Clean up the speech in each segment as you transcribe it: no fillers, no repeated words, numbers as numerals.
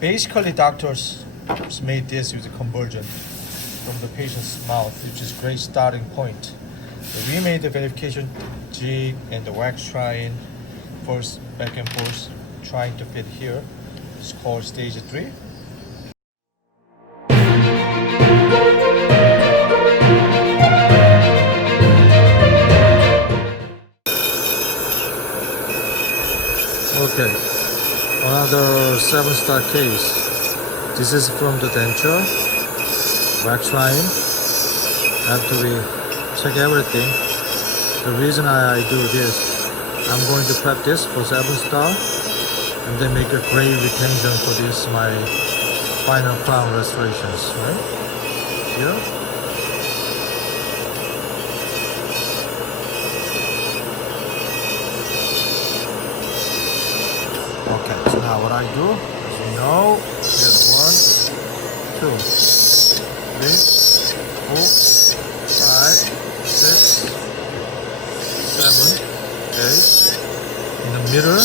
Basically, doctors made this with a conversion from the patient's mouth, which is great starting point. So we made the verification jig and the wax trying first back and forth, trying to fit here. It's called stage 3. Okay, another 7-star case. This is from the denture, wax line. After we check everything, the reason I do this, I'm going to prep this for 7-star and then make a great retention for this, my final crown restorations, right? Here. Okay, so now what I do, as you know, here's 1, 2, 3, 4, 5, 6, 7, 8, in the middle, 9,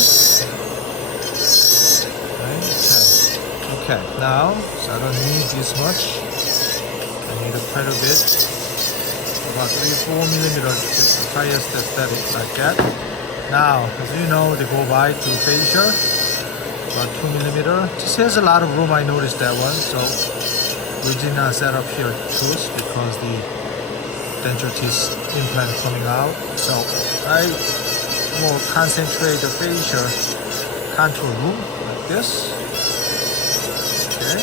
10. Okay, now, so I don't need this much. I need quite a bit, about 3-4 millimeters, just the highest aesthetic like that. Now, as you know, they go by to facial, about 2 millimeter. This has a lot of room, I noticed that one, so we did not set up here tooth because the denture teeth implant coming out. So I will concentrate the facial contour room like this. Okay.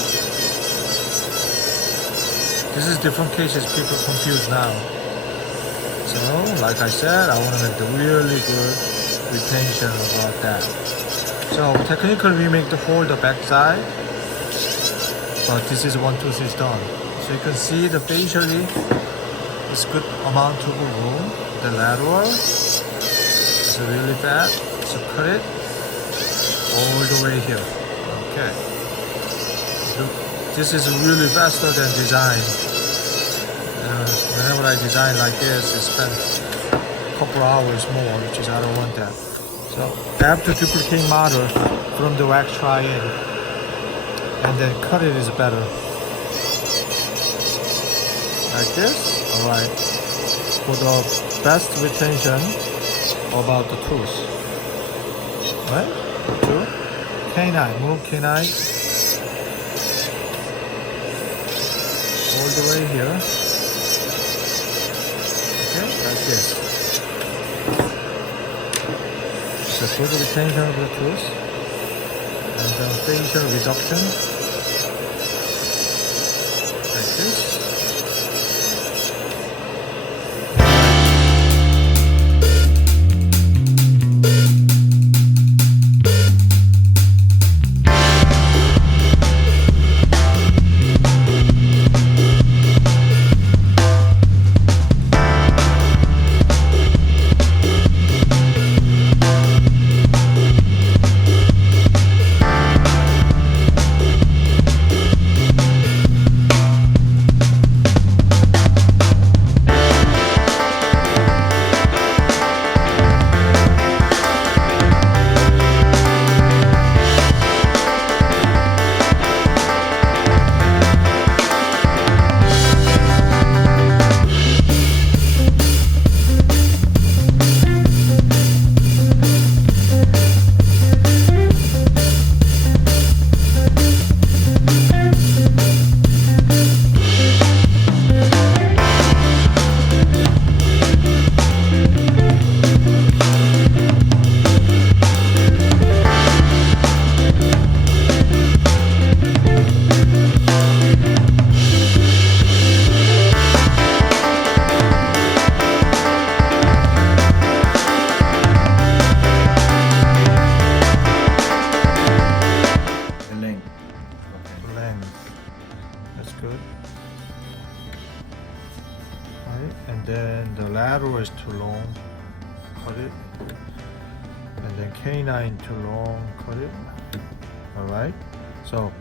This is different cases, people confused now. So, like I said, I want to make the really good retention about that. So, technically we make the whole the back side, but this is one tooth is done. So you can see the facially, it's good amount of room. The lateral is really fat, so cut it all the way here. Okay. So this is really faster than design. Whenever I design like this, I spend a couple hours more, which is I don't want that. So I have to duplicate model from the wax try-in, and then cut it is better. Like this, alright. For the best retention about the tooth. Right? 2. Canine, move canine. All the way here. Okay, like this. So for the retention of the tooth and the facial reduction, like this. And then the lateral is too long, cut it. And then canine too long, cut it. Alright, so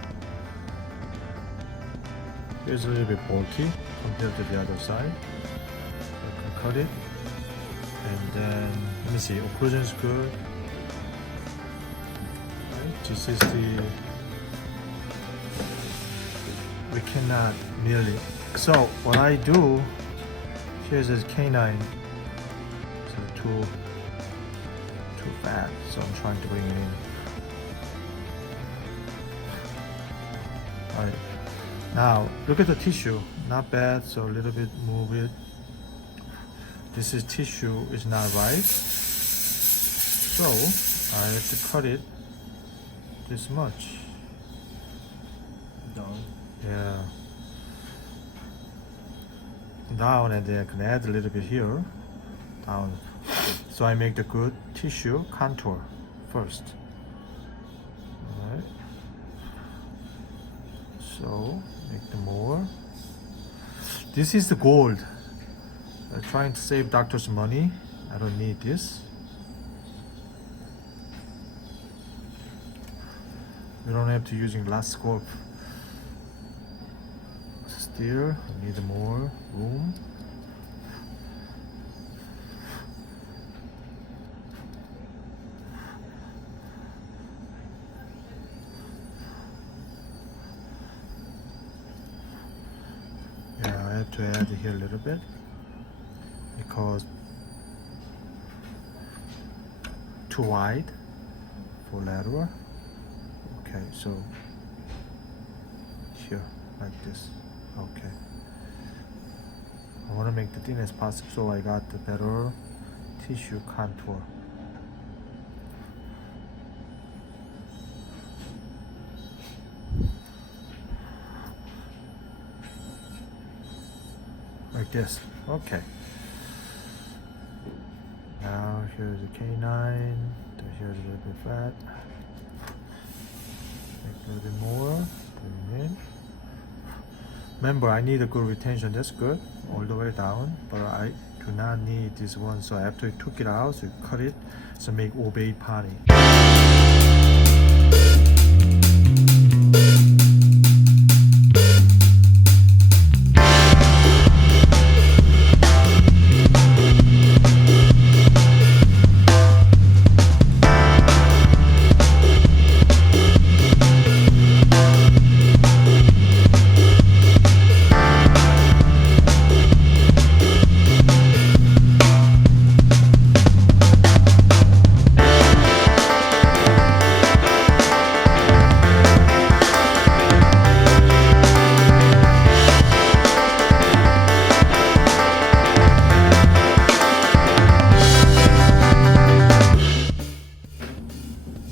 here's a little bit bulky compared to the other side. You can cut it. And then, let me see, occlusion is good. Right, this is the cannot nearly. So what I do, here's this canine. So too fat, so I'm trying to bring it in. Alright, now look at the tissue, not bad, so a little bit move it. This is tissue is not right, so I have to cut it this much. Down. Yeah. Down, and then I can add a little bit here. Down. So I make the good tissue contour first. Alright. So make the more. This is the gold. I'm trying to save doctor's money. I don't need this. We don't have to using last scope. Still, I need more room. Yeah, I have to add here a little bit because too wide for lateral. Okay, so here like this. Okay, I want to make the thin as possible, so I got the better tissue contour. Like this. Okay. Now here's the canine. Here's a little bit fat. Make a little bit more. Bring it in. Remember, I need a good retention. That's good, all the way down. But I do not need this one, so after I took it out, so you cut it, so make obey party.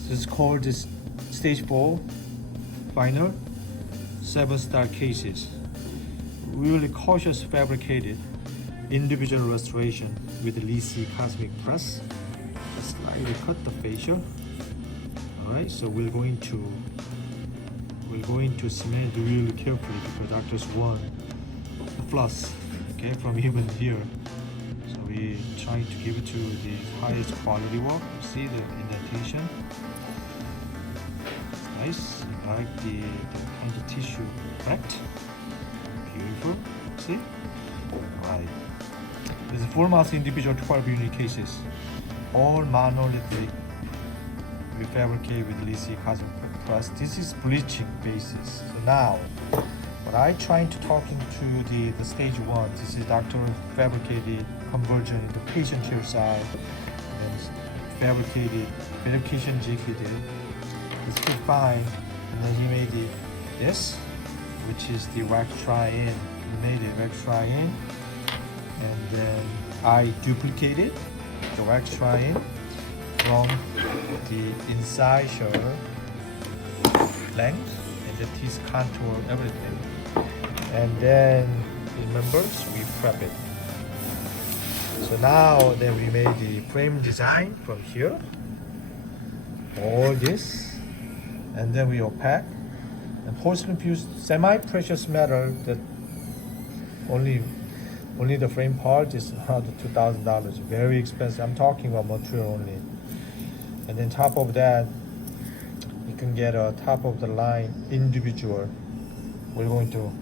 This is called this stage 4 final 7-star cases. Really cautious fabricated individual restoration with LiSi cosmic press. Just slightly cut the fascia. Alright, so we're going to cement really carefully because doctors want the floss, okay, from even here. So we're trying to give it to the highest quality work. See the indentation. Nice. I like the kind of tissue effect. Beautiful. See? Right. This is 4 months individual 12 unit cases. All monolithic. We fabricate with LiSi cosmic press. This is bleaching basis. So now, what I trying to talking to the stage 1. This is doctor fabricated conversion in the patient chair side, and fabricated verification jig he did. It's pretty fine, and then he made this, which is the wax try-in. He made it wax try-in, and then I duplicated the wax try-in from the incisor length and the teeth contour, everything. And then remember, we prep it. So now then we made the frame design from here, all this. And then we opaque and porcelain fused semi-precious metal that only the frame part is around $2,000. Very expensive. I'm talking about material only. And then top of that, you can get a top of the line individual. We're going to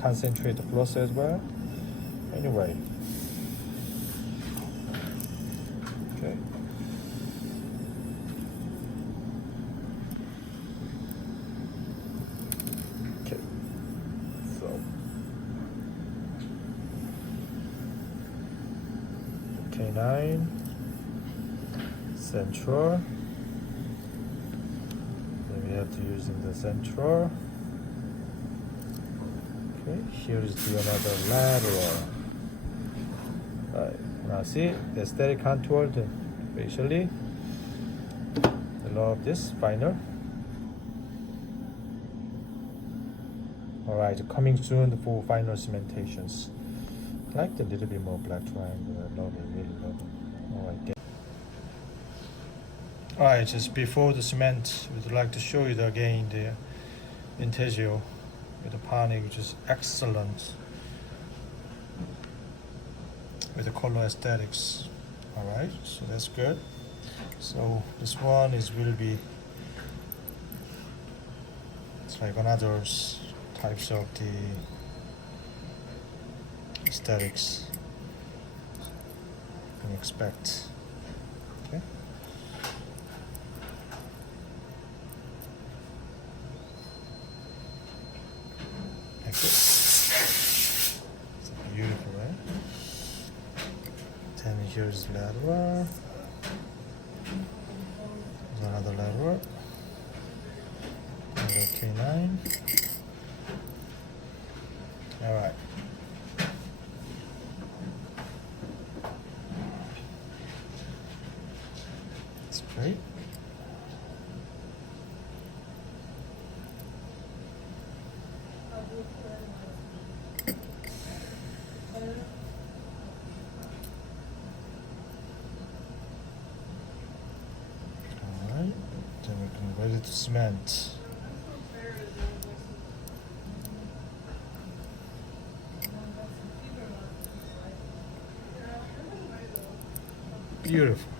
concentrate the floss as well. Anyway. Okay. 29, central. Then we have to use in the central. Okay, here is the another lateral. Right, now see the aesthetic contour facially. I love this finer. Alright, coming soon for final cementations. I like the little bit more black triangle. I love it, really love it. Alright. Alright, just before the cement, we'd like to show you again the integral with the paneling, which is excellent with the color aesthetics. Alright, so that's good. So this one will be, it's like another types of the aesthetics you can expect. Okay. Like this. It's beautiful, right? Then here's lateral. There's another lateral. Another K9. All right. That's great. All right. Then we can ready to cement. Beautiful.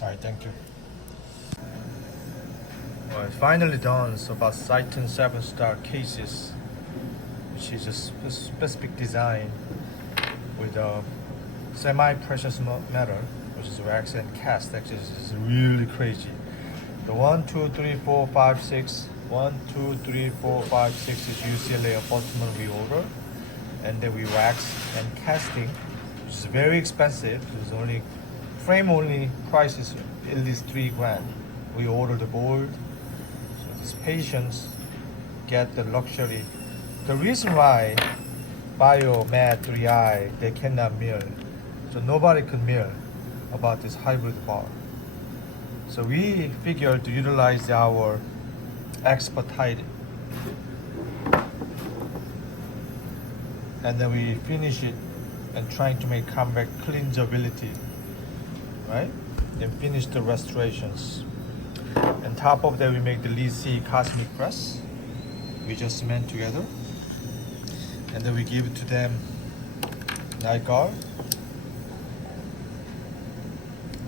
All right, thank you. Well, it's finally done. So about Syton 7-star cases, which is a specific design with a semi-precious metal, which is wax and cast. Actually, this is really crazy. The 1, 2, 3, 4, 5, 6. 1, 2, 3, 4, 5, 6 is UCLA abutment reorder, and then we wax and casting, which is very expensive. It's only frame only price is at least $3,000. We order the board, so these patients get the luxury. The reason why Bio Mat 3i they cannot mill, so nobody can mill about this hybrid bar. So we figured to utilize our expertise, and then we finish it and trying to make comeback cleansability, right? Then finish the restorations. On top of that, we make the LiSi cosmic press. We just cement together, and then we give it to them night guard.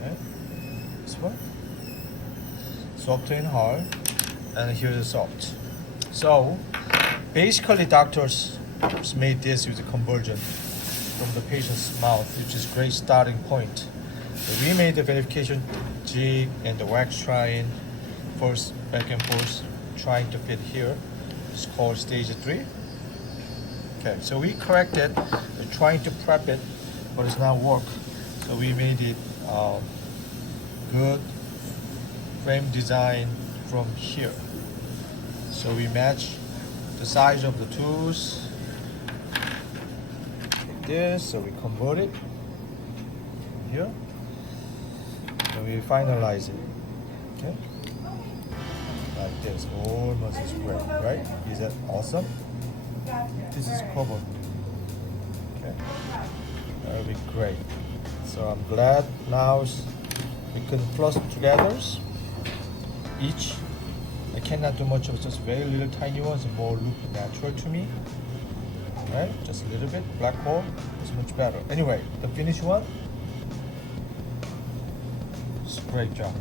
Okay. This one. Soft and hard, and here's the soft. So basically doctors made this with a conversion from the patient's mouth, which is great starting point. So we made the verification jig and the wax trying first back and forth trying to fit here. It's called stage 3. Okay, so we corrected, we're trying to prep it, but it's not work. So we made it good frame design from here. So we match the size of the tools like this, so we convert it here, and we finalize it. Okay, like this. Almost is great, right? Is that awesome? This is covered. Okay, that'll be great. So I'm glad now we can flush together. Each, I cannot do much of it, just very little tiny ones, more look natural to me. Right? Just a little bit, black hole is much better. Anyway, the finished one, it's a great job.